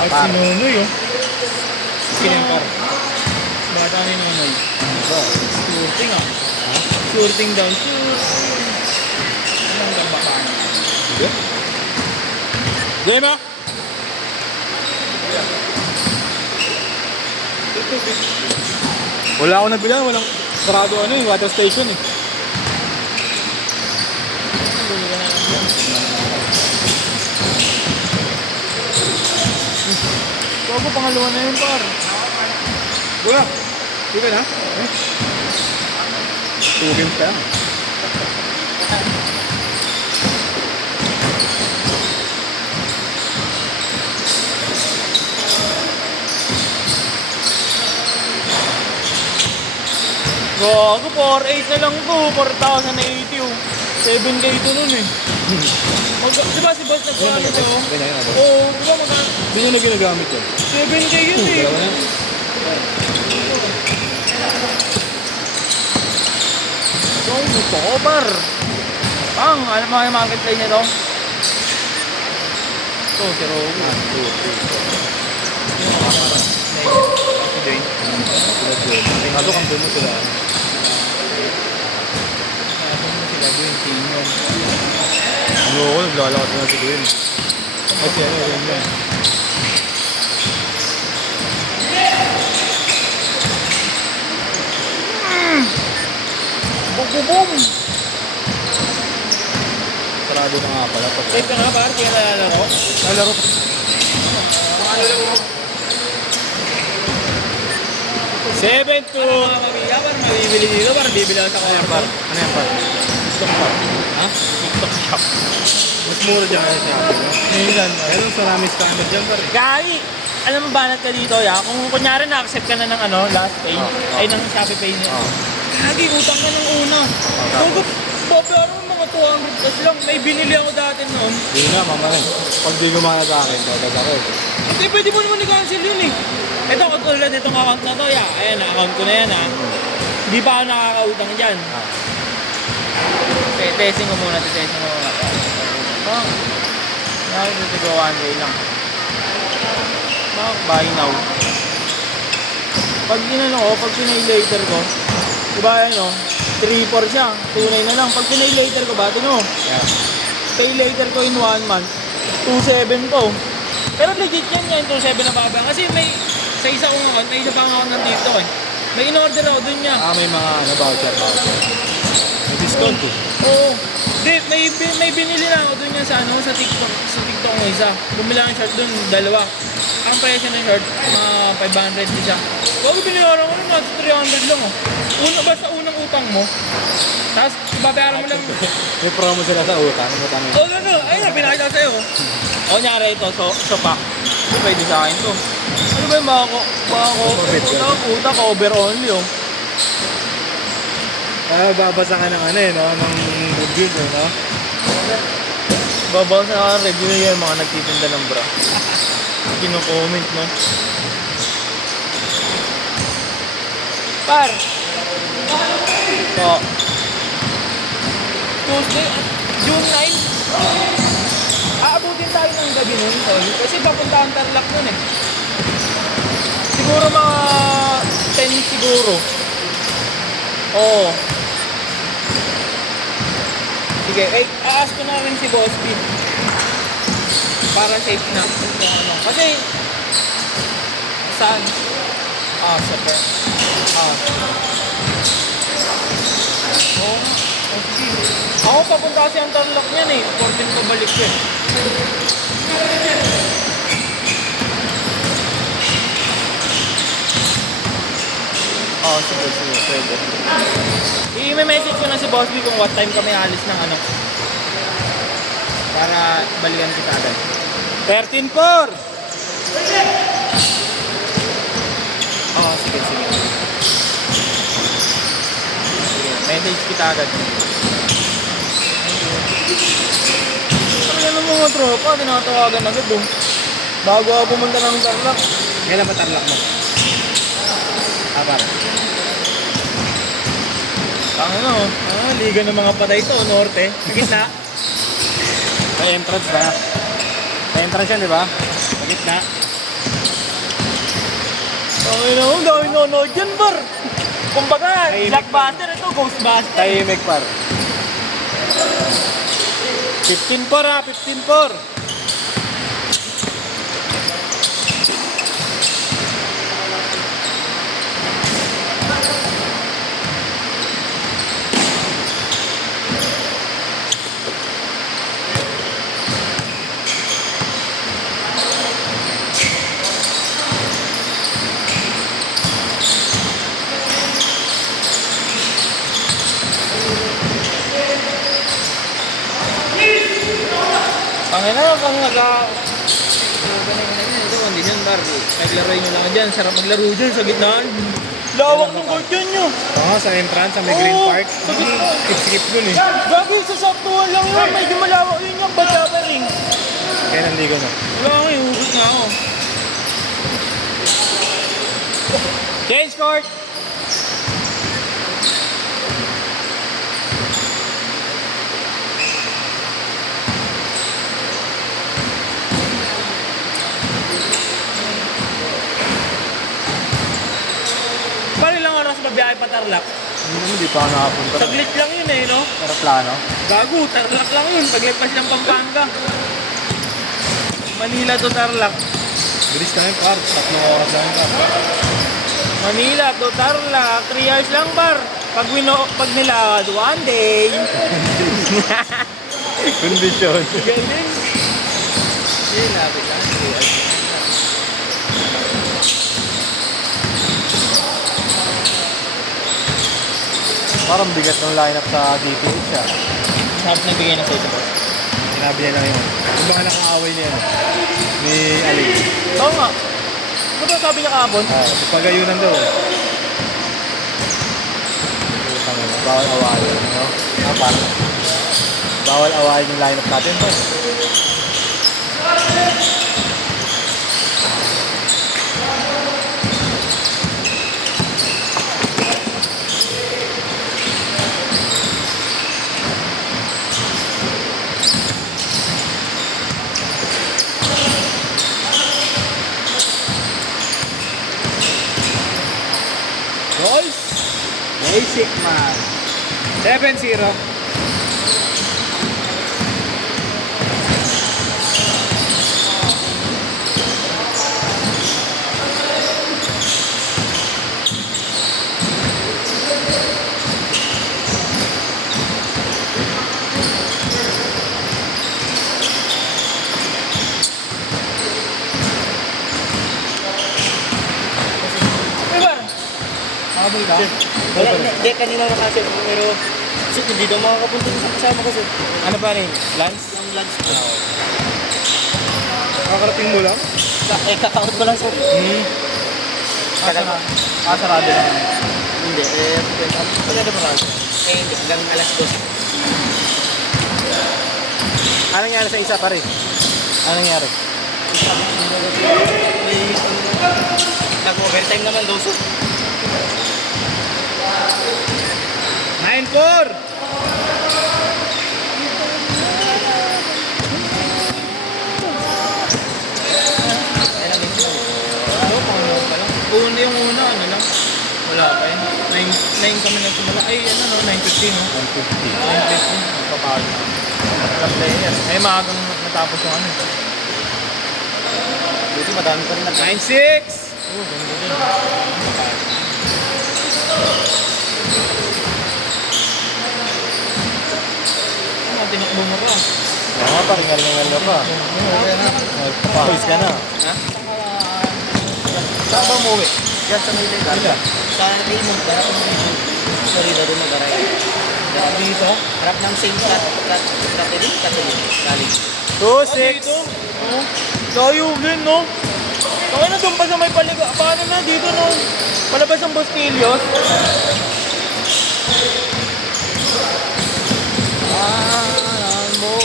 Kahit Par. si Nonoy, oh. Sino yung par? Bata ni Nonoy. Ito. Shooting, ah. Shooting daw. Shooting. Anong gamba pa na? Hindi. Game mo? Wala akong nabilan. Walang sarado ano yung water station eh. Bago pangalawa na yun, par. Wala. Sige na. Tugin pa yan. Gago, 4.8 na lang to. 4,080 oh. 7K ito nun eh. Di ba si Boss nagpano siya oh? Ganyan yun. Oo, di ba magkano? Hindi nyo na ginagamit yun. 7K yun eh. Dalawa na. So, gusto ko par. Pang, alam mo yung marketplace nito? Ito, si Rogo. 1, 2, 3. Si Dwayne. Kaso kang doon mo sila. Sila Dwayne, senior. Ano ako, naglalakad na si Gwen. Kasi ano, yun yan. Bum-bum-bum! Sarado na nga pala. Safe ka nga par, kaya nalalaro. Nalaro. Ano lang mo? 7 to... Ano mga pamilya par, mabibili dito par, bibili ako sa Ano yan, kwarto. par? Ano yan, par? TikTok, par. Ha? TikTok shop. Mas mura dyan kaya siya. Minsan. Pero sa rami scammer dyan, par. Gagi! Alam mo banat ka dito, ya? Kung kunyari na-accept ka na ng ano, last pay, ay ng Shopee Pay niya. Gagi, utang ka ng una. Bago, babayaran mo mga 200 plus lang. May binili ako dati noon. Hindi na, mama rin. Pag di gumana sa akin, dagat ako. Hindi, pwede mo naman i-cancel yun eh. Ito, katulad itong account na to, ya. Ayan, account ko na yan, ha. Hindi pa ako nakakautang dyan. Okay, testing ko muna, testing ko muna. Oh, nakikita ko 1 day lang. Buy now. Pag ginano ko, pag pinay later ko, diba yan o, 3-4 siya, tunay na lang. Pag pinay later ko, batin o, Yeah. pay later ko in 1 month, 2.7 po. Pero legit yan yan, 2.7 na baba. Kasi may, sa isa kong account, may isa pang account ng dito eh. May in-order ako dun niya. May mga ano, voucher. May discount eh. Oo. Di, may binili na ako dun niya sa ano, sa TikTok ng isa. Bumili ang shirt dun, dalawa. Ang presyo ng shirt, mga 500 isa. Bago binilaran ko naman, 300 lang oh. Basta unang utang mo. Tapos, babayaran mo lang. May promo sila sa utang. Utang yun. Oo, ano, ayun na, pinakita ko sa'yo. O, nyari ito, so pack. Ito, pwede sa akin to. Ano ba yung utak, over only oh. Babasa ka ng ano eh, no? Ng reviews eh, no? Babasa na ka review na yan, mga nagtitinda ng bra. Kino-comment, no? Par! So, Tuesday, June 9. Aabutin tayo ng gabi nun, tol. Kasi papunta ang Tarlac nun eh. Siguro mga 10 siguro. Oo. Sige, ask ko na rin si Boss B. Para safe na. Kung ano. Kasi, saan? Super. Oo. Sige. Ako papunta kasi ang Tarlac niyan eh. 14 ko balik ko eh. Sige. Pwede. I-message ko na si Boss B kung what time kami alis ng ano. Para balikan kita agad. 13-4! Sige. Message kita agad. Ano naman mga tropa, tinatawagan agad doon. Bago ako pumunta ng Tarlac. Kailan ba Tarlac mo? Abar. Ano, liga ng mga patay to, norte. Sa gitna. May entrance ba? May entrance yan, di ba? Sa gitna. Ay na, ang dami nanonood yan, bar. Kumbaga, Tahimik Blockbuster ito, Ghostbuster. Tahimik par. 15-4 ha, 15-4. Pangina, kung ito, condition bar. Naglaro nyo lang dyan. Sarap maglaro dyan sa gitnaan. Lawak ng court yun nyo. Oo, sa entrance, sa may Green Oo, Park. sa gitna. Skip dun eh. Bagay, sa saktuhan lang yun. Medyo malawak yun yung bata pa rin. Kaya nandigo na. Wala nga, ihugot nga ako. Change court! Paano ilang oras mabiyahe pa Tarlac? Hindi pa ako nakapunta. Saglit lang yun eh, no? Aeroplano. Gago, Tarlac lang yun. Paglipas ng Pampanga. Manila to Tarlac. Bilis na yun par. 3 oras lang yun par. Manila to Tarlac. 3 hours lang bar. Pag nilawad, 1 day. Kondisyon. Galing. Hindi, lapit lang. 3 hours. Parang bigat ng lineup sa DPH ah. Sabi nagbigay ng sa'yo. Sinabi niya lang yun. Kung baka nakaaway niya yun. Ni Ali. Oo nga. Ano ba sabi niya kahapon? Pagayunan daw eh. Bawal awayin, no? Parang bawal awayin yung lineup natin pa. Boys! Basic man. 7-0. Diba? Habol ka? Hindi, kanina na kasi. Pero, shit, hindi daw makakapunta sa kasama kasi. Ano ba rin? Lance? Ang lunch ko. Kakarating mo lang? Kakaot ko lang sa... Sarado lang. Hindi, pagkada mo lang. Hindi, hanggang alas 2. Anong nangyari sa isa pare? Anong nangyari? Nag-overtime naman daw so. 9-4! Yung una, ano lang. Wala pa yun. 9 kami na tumala. Ay, ano no, 9:15 no? 9:15. Papagod. Walang player. Ay, maagang natapos yung ano. Dito madami pa rin na. 9-6! Tinakbo mo pa. Oo nga, paringal-ningal ka pa. Nagpapawis ka na. Ha? Saan ba umuwi? Yan sa may Leyland. Sa Raymond, harap ng Raymond. Sorry, dado mag-aray. Dito? Harap ng St. Catherine? Galing. 2-6. Oo. Layo din, no? Kaya na doon pa sa may paliga. Paano na dito, no? Palabas ang Bosquilios. Mo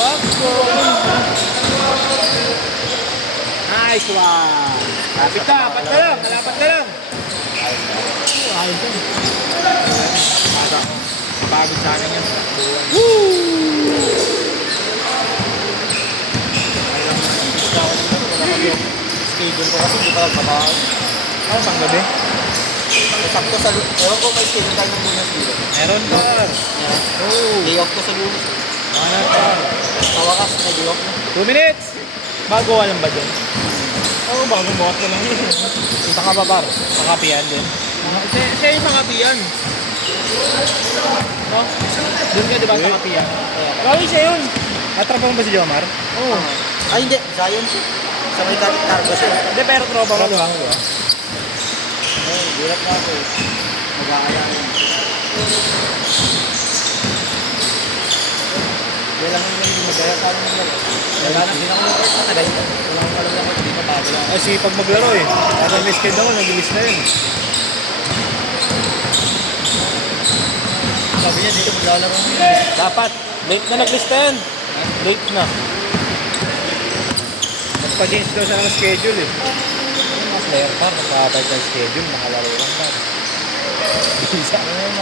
ako. Nice one! Lapit ka, apat na lang. Malapat na lang. Ayun ka. Pagod sa akin yan. Schedule ko kasi hindi pa nagpapakal. Ano pang gabi? Sakto sa ewan ko may schedule tayo ng lunes dito. Meron par. Oh. Day off ko sa lunes. Ano par. Sa wakas, may day off na. 2 minutes. Bago ka lang ba dun? Oo, bago bukas ko lang yun. Punta ka ba, par? Sa kapihan din. Siya yung sa kapihan. No? Doon ka diba sa kapihan? Gawin siya yun. Atrapahan ba si Jomar? Oo. Ay hindi, Zion siya. Sa may cargo siya. Hindi, pero tropa ko. Tropa ko, Ay, hirap na ako eh. Mag-aaya yun. Hindi lang yung hindi magaya sa akin ng laro. Wala na, hindi na ako mag-court na tagay. Wala akong alam na court, hindi pa bago lang. Ay, sipag maglaro eh. Kaya may schedule ako, nag-list na yun. Sabi niya dito maglalaro mo yun. Dapat. Late na nag-list na yan. Late na. Magpa-change daw siya ng schedule eh. Mas player pa, magkakabay ng schedule, nakalaro lang pa. Isa. Yung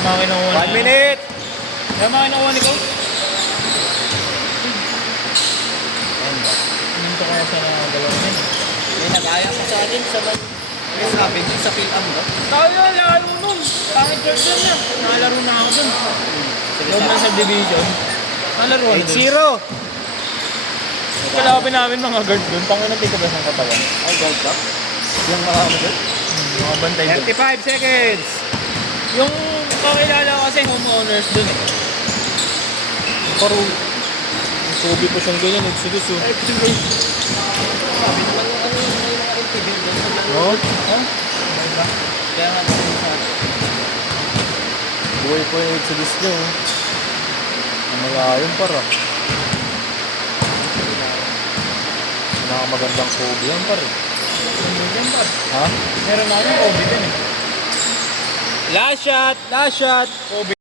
mga kinuha 1 minute! Yung mga kinuha ni ko. Minto kaya sa dalawang yun. May nag-aaya pa sa akin sa may... May sabi ko sa Phil-Am ba? Tayo na, lalo nun. Pangit Jordan na. Nakalaro na ako dun. Loob ng subdivision. Nakalaro na dun. 8-0! Kalapin namin mga guard dun. Pangit na tigabas ng katawan. Ay, gold ba? Yung mga ano doon? Mga bantay dun. 35 seconds! Yung kakilala ko kasi homeowners dun eh. Parang subi po siyang ganyan. Nagsidus oh. Sabi naman yung ano yung may mga interview doon sa laro. No? Kaya nga doon sa... Buhay po yung Exodus niyo. Ang malayon para. Pinakamagandang Kobe yan par. Yan ba? Ha? Meron namin COVID dun eh. Last shot! Last shot! COVID.